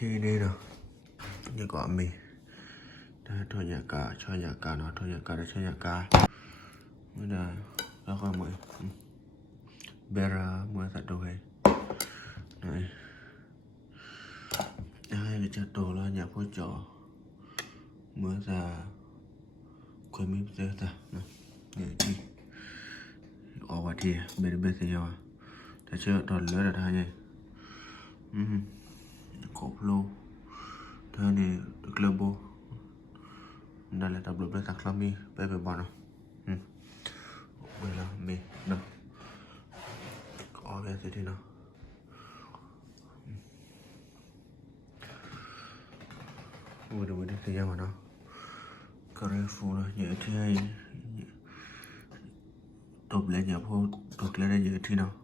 cái đây nào như có mì đây thôi nhà cả cho nhà cả nó thôi nhà cả để cho nhà cả bây giờ nó có mười bera mười thật đồ hay này hai cái chợ đồ là nhà phố trọ mưa ra quên mi giờ ta này để đi ở ngoài thì bên bên thì nhau ta chưa đòn lưới là hai nhỉ cốp lô thế này được lơ bô đây là tập được tạc lami bé bé bọn nào bây là mì đâu có cái gì thế nào vừa được thì nhau mà nó cà rê phù là nhớ thì hay top lên nhà phố top lên nhớ thì nào